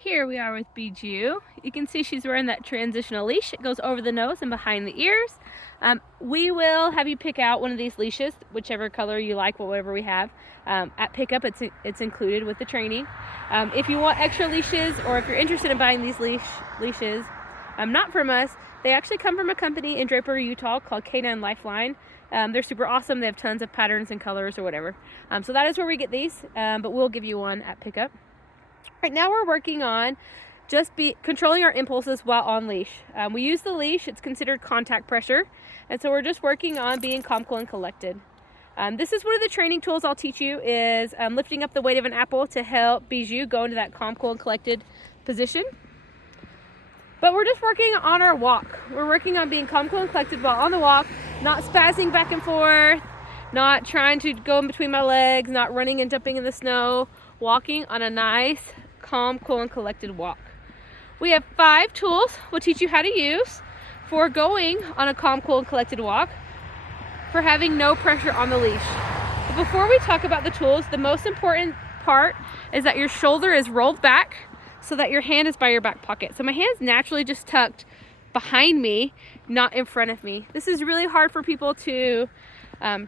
Here we are with Bijou. You can see she's wearing that transitional leash. It goes over the nose and behind the ears. We will have you pick out one of these leashes, whichever color you like, whatever we have. At pickup, it's included with the training. If you want extra leashes, or if you're interested in buying these leashes, not from us, they actually come from a company in Draper, Utah called K9 Lifeline. They're super awesome. They have tons of patterns and colors or whatever. So that is where we get these, but we'll give you one at pickup. Right now we're working on just controlling our impulses while on leash. We use the leash, it's considered contact pressure, and so we're just working on being calm, cool, and collected. This is one of the training tools I'll teach you is lifting up the weight of an apple to help Bijou go into that calm, cool, and collected position. But we're just working on our walk. We're working on being calm, cool, and collected while on the walk, not spazzing back and forth, not trying to go in between my legs, not running and jumping in the snow, walking on a nice, calm, cool, and collected walk. We have 5 tools we'll teach you how to use for going on a calm, cool, and collected walk, for having no pressure on the leash. But before we talk about the tools, the most important part is that your shoulder is rolled back so that your hand is by your back pocket. So my hand's naturally just tucked behind me, not in front of me. This is really hard for people to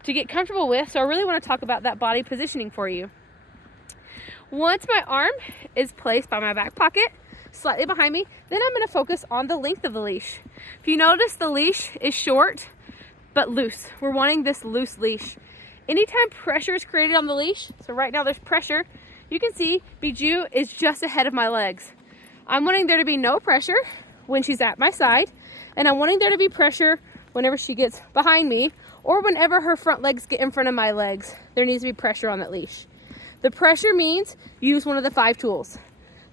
get comfortable with, so I really want to talk about that body positioning for you. Once my arm is placed by my back pocket, slightly behind me, then I'm going to focus on the length of the leash. If you notice, the leash is short but loose. We're wanting this loose leash. Anytime pressure is created on the leash, so right now there's pressure, you can see Bijou is just ahead of my legs. I'm wanting there to be no pressure when she's at my side, and I'm wanting there to be pressure whenever she gets behind me, or whenever her front legs get in front of my legs. There needs to be pressure on that leash. The pressure means use one of the 5 tools.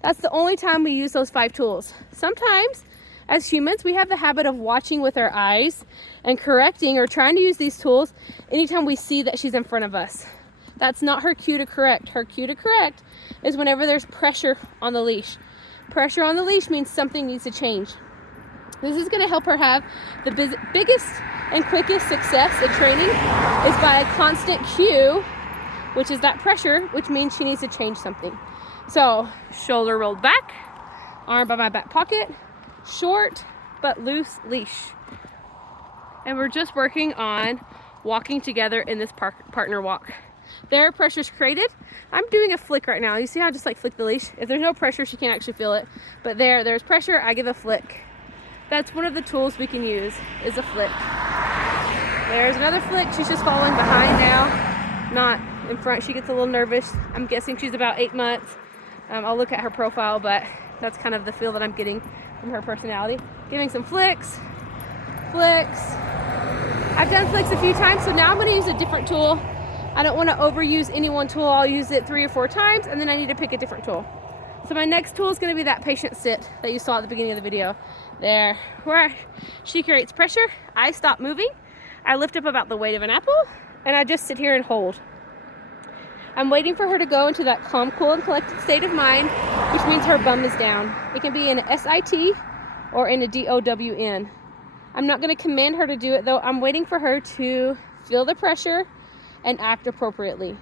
That's the only time we use those 5 tools. Sometimes, as humans, we have the habit of watching with our eyes and correcting or trying to use these tools anytime we see that she's in front of us. That's not her cue to correct. Her cue to correct is whenever there's pressure on the leash. Pressure on the leash means something needs to change. This is going to help her have the biggest and quickest success in training is by a constant cue, which is that pressure, which means she needs to change something. So, shoulder rolled back, arm by my back pocket, short but loose leash. And we're just working on walking together in this partner walk. There, pressure's created. I'm doing a flick right now. You see how I just flick the leash? If there's no pressure, she can't actually feel it. But there's pressure, I give a flick. That's one of the tools we can use, is a flick. There's another flick. She's just falling behind now, not in front. She gets a little nervous. I'm guessing she's about 8 months. I'll look at her profile, but that's kind of the feel that I'm getting from her personality. Giving some flicks. I've done flicks a few times, so now I'm going to use a different tool. I don't want to overuse any one tool. I'll use it 3 or 4 times, and then I need to pick a different tool. So my next tool is going to be that patient sit that you saw at the beginning of the video. There, where she creates pressure, I stop moving, I lift up about the weight of an apple, and I just sit here and hold. I'm waiting for her to go into that calm, cool, and collected state of mind, which means her bum is down. It can be in a SIT or in a DOWN. I'm not going to command her to do it, though. I'm waiting for her to feel the pressure and act appropriately.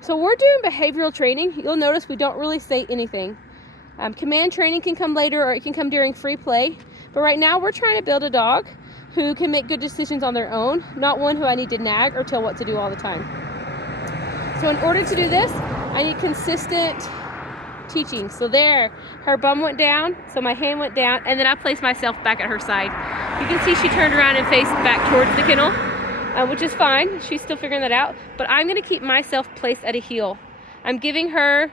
So we're doing behavioral training. You'll notice we don't really say anything. Command training can come later, or it can come during free play. But right now we're trying to build a dog who can make good decisions on their own, not one who I need to nag or tell what to do all the time. So in order to do this, I need consistent teaching. So there, her bum went down, so my hand went down, and then I placed myself back at her side. You can see she turned around and faced back towards the kennel, which is fine. She's still figuring that out, but I'm going to keep myself placed at a heel. I'm giving her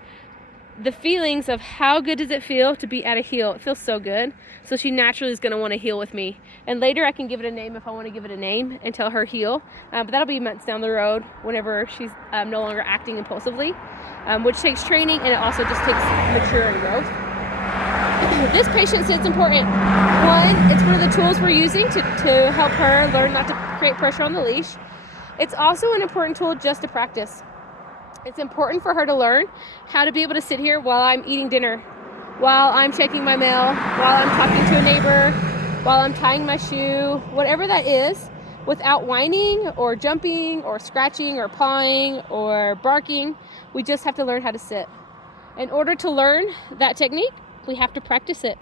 the feelings of how good does it feel to be at a heel. It feels so good. So she naturally is going to want to heel with me. And later I can give it a name if I want to give it a name and tell her heel. But that'll be months down the road whenever she's no longer acting impulsively, which takes training, and it also just takes maturing growth. This patient sit's important. One, it's one of the tools we're using to help her learn not to create pressure on the leash. It's also an important tool just to practice. It's important for her to learn how to be able to sit here while I'm eating dinner, while I'm checking my mail, while I'm talking to a neighbor, while I'm tying my shoe, whatever that is, without whining or jumping or scratching or pawing or barking. We just have to learn how to sit. In order to learn that technique, we have to practice it.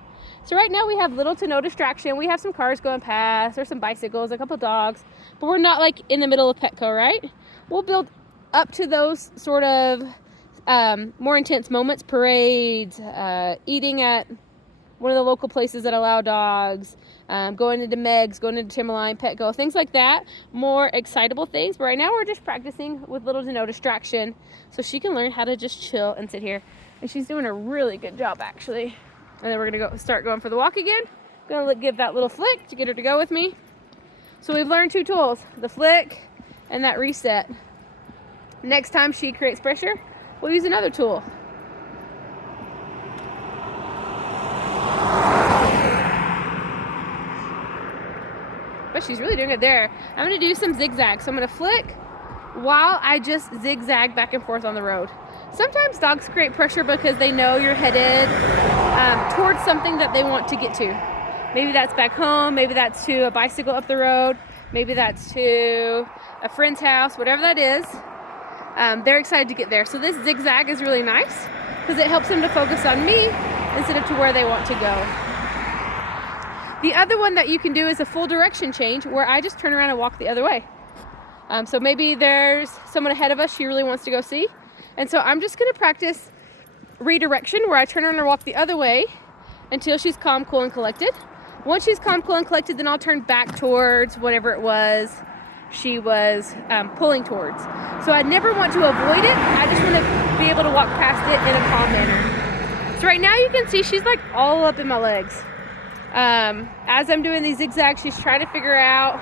So right now we have little to no distraction. We have some cars going past, or some bicycles, a couple dogs, but we're not like in the middle of Petco, right? We'll build up to those sort of more intense moments, parades, eating at one of the local places that allow dogs, going into Meg's, going into Timberline, Petco, things like that. More excitable things. But right now we're just practicing with little to no distraction so she can learn how to just chill and sit here. And she's doing a really good job, actually. And then we're gonna start going for the walk again. Gonna give that little flick to get her to go with me. So we've learned 2 tools, the flick and that reset. Next time she creates pressure, we'll use another tool. But she's really doing it there. I'm gonna do some zigzags. So I'm gonna flick while I just zigzag back and forth on the road. Sometimes dogs create pressure because they know you're headed towards something that they want to get to. Maybe that's back home, maybe that's to a bicycle up the road, maybe that's to a friend's house, whatever that is. They're excited to get there. So this zigzag is really nice because it helps them to focus on me instead of to where they want to go. The other one that you can do is a full direction change where I just turn around and walk the other way. So maybe there's someone ahead of us she really wants to go see. And so I'm just gonna practice redirection where I turn around and walk the other way until she's calm, cool, and collected. Once she's calm, cool, and collected, then I'll turn back towards whatever it was she was pulling towards. So I never want to avoid it. I just want to be able to walk past it in a calm manner. So right now you can see she's like all up in my legs. As I'm doing these zigzags, she's trying to figure out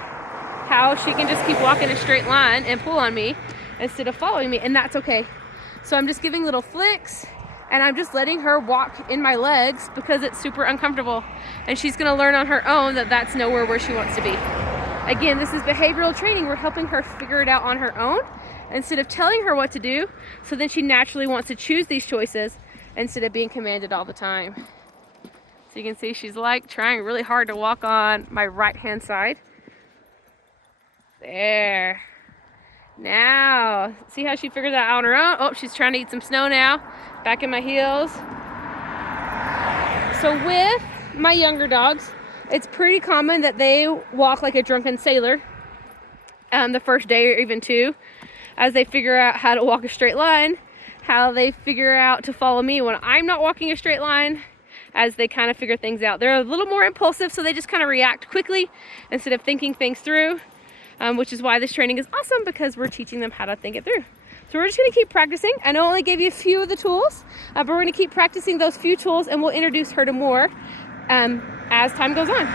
how she can just keep walking a straight line and pull on me instead of following me, and that's okay. So I'm just giving little flicks and I'm just letting her walk in my legs because it's super uncomfortable, and she's gonna learn on her own that that's nowhere where she wants to be. Again, this is behavioral training. We're helping her figure it out on her own instead of telling her what to do, so then she naturally wants to choose these choices instead of being commanded all the time. So you can see she's like trying really hard to walk on my right hand side. There. Now, see how she figures that out on her own? Oh, she's trying to eat some snow now. Back in my heels. So with my younger dogs, it's pretty common that they walk like a drunken sailor the first day or even 2, as they figure out how to walk a straight line, how they figure out to follow me when I'm not walking a straight line, as they kind of figure things out. They're a little more impulsive, so they just kind of react quickly instead of thinking things through, which is why this training is awesome, because we're teaching them how to think it through. So we're just gonna keep practicing. I know I only gave you a few of the tools, but we're gonna keep practicing those few tools, and we'll introduce her to more as time goes on.